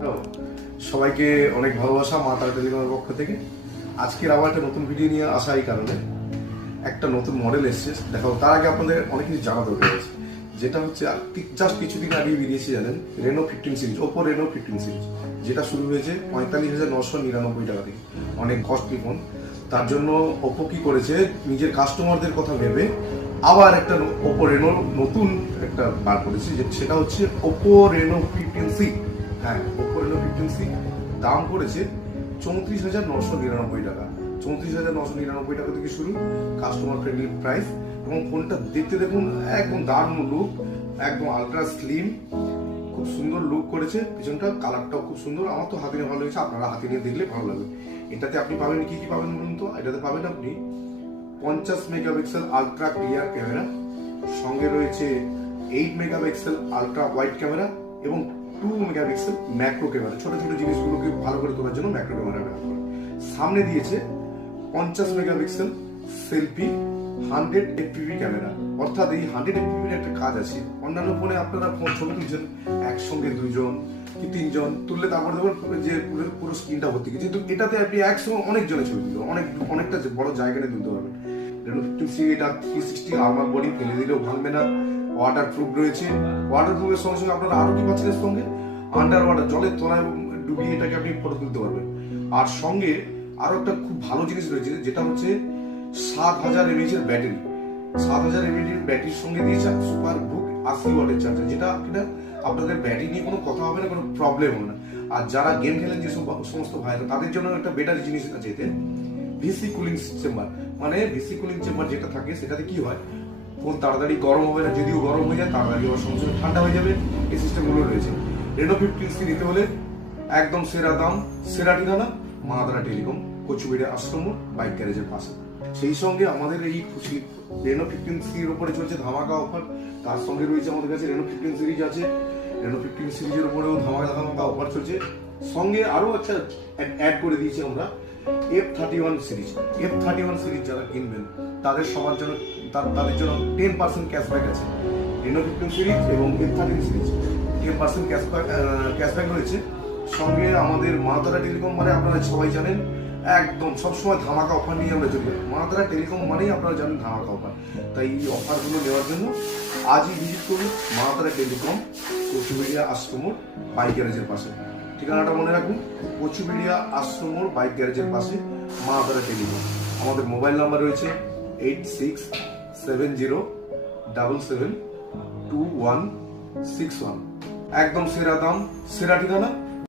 Hello, সবাইকে অনেক ভালোবাসা মা তারা টেলিকমের পক্ষ থেকে। আজকের আবার একটা নতুন ভিডিও নিয়ে আসা এই কারণে একটা নতুন মডেল এসছে দেখাও। তার আগে আপনাদের অনেক কিছু জানা দরকার আছে, যেটা হচ্ছে জাস্ট কিছুদিন আগে বেরিয়েছে জানেন, Reno 15 series, Oppo Reno 15 series, যেটা শুরু হয়েছে 45,999 টাকা থেকে। অনেক কস্টলি ফোন। তার জন্য ওপো কি করেছে, নিজের কাস্টমারদের কথা ভেবে আবার একটা ওপো রেনো নতুন একটা বার করেছে, সেটা হচ্ছে ওপো রেনো 15C। হ্যাঁ, ওপো রেনো 15C দাম পড়েছে 34,999 টাকা। 34,999 টাকা থেকে শুরু, কাস্টমার ফ্রেন্ডলি প্রাইস। এবং ফোনটা দেখতে দেখুন, একদম দারুণ লুক, একদম আলট্রা স্লিম, খুব সুন্দর লুক করেছে। পিছনটা কালারটাও খুব সুন্দর, আমার তো হাতে নিয়ে ভালো লেগেছে, আপনারা হাতে নিয়ে দেখলে ভালো লাগবে। এটাতে আপনি পাবেন কি কি পাবেন বলুন তো? এটাতে পাবেন আপনি 50 মেগাপিক্সেল আলট্রা ক্লিয়ার ক্যামেরা, সঙ্গে রয়েছে 8 মেগাপিক্সেল আলট্রা ওয়াইড ক্যামেরা এবং 2 মেগাপিক্সেল ম্যাক্রো ক্যামেরা। ছোট ছোট জিনিসগুলোকে ভালো করে তোলার জন্য ম্যাক্রো ক্যামেরা ব্যবহার করে। সামনে দিয়েছে 50 মেগাপিক্সেল সেলফি 100 এফপিভি ক্যামেরা। অর্থাৎ এই 100 এফপিভির একটা কাজ আছে। অন্যান্য ফোনে আপনারা ফোন ছবি তুলছেন একসঙ্গে 2 জন কি 3 জন তুললে, তারপরে দেখবেন যে পুরো স্ক্রিনটা ভর্তি, কিন্তু এটাতে আপনি একসঙ্গে অনেকজনের ছবি তুলতে অনেকটা বড় জায়গাতে তুলতে পারবেন। রেনো 15C এটা 360 আর্মার বডি, ফেলে দিলেও ভাঙবে না। ওয়াটার প্রুফ রয়েছে। ওয়াটার প্রুফের সঙ্গে সঙ্গে আপনারা আরো কি পাচ্ছেন এর সঙ্গে? আন্ডার ওয়াটার, জলের তলায় ডুবিয়ে এটাকে আপনি ফটো তুলতে পারবেন। আর সঙ্গে আরো একটা খুব ভালো জিনিস রয়েছে, যেটা হচ্ছে 7000 mAh এর ব্যাটারি। 7000 mAh এর ব্যাটারির সঙ্গে দিয়েছে সুপার বুক 80 ওয়াটের চার্জার, যেটা কিনা আপনাদের ব্যাটারি নিয়ে কোনো কথা হবে না, কোনো প্রবলেম হবে না। আর যারা গেম খেলেন যে সমস্ত ভাইরা, তাদের জন্য একটা বেটার জিনিস আছে এতে, ভিসি কুলিং চেম্বার। মানে ভিসি কুলিং চেম্বার যেটা থাকে, সেটাতে কি হয়, ফোন তাড়াতাড়ি গরম হবে না, যদিও গরম হয়ে যায় তাড়াতাড়ি আবার সঙ্গে সঙ্গে ঠান্ডা হয়ে যাবে। এই সিস্টেমগুলো রয়েছে। রেনো 15C নিতে হলে একদম সেরা দাম, সেরা ঠিকানা, মা তারা টেলিকম, কচুবেড়িয়া আশ্রম বাইক গ্যারেজের পাশে। সেই সঙ্গে আমাদের এই খুশি রেনো 15C এর উপরে চলছে ধামাকা অফার। তার সঙ্গে রয়েছে আমাদের কাছে রেনো 15 সিরিজ আছে। রেনো 15 সিরিজের উপরেও ধামাকা অফার চলছে। সঙ্গে আরো একটা অ্যাড করে দিয়েছি আমরা, F31 সিরিজ। F31 সিরিজ যারা কিনবেন তাদের সবার জন্য, তাদের জন্য 10% ক্যাশব্যাক আছে। রেনো 15 সিরিজ এবং F31 সিরিজ 10% ক্যাশব্যাক রয়েছে। সঙ্গে আমাদের মা তারা টেলিকম মানে আপনারা সবাই জানেন, একদম সবসময় ধামাকা অফার নিয়ে আমরা চলি। মা তারা টেলিকম মানেই আপনারা জানেন ধামাকা অফার। তাই এই অফারগুলো নেওয়ার জন্য আজই ভিজিট করুন মা তারা টেলিকম, কচুবেড়িয়া আশ্রম বাইক গ্যারেজের পাশে। ঠিকানাটা মনে রাখুন, কচুবেড়িয়া আশ্রম বাইক গ্যারেজের পাশে মা তারা টেলিকম। আমাদের মোবাইল নাম্বার রয়েছে 8670772161। একদম সেরা দাম, সেরা ঠিকানা,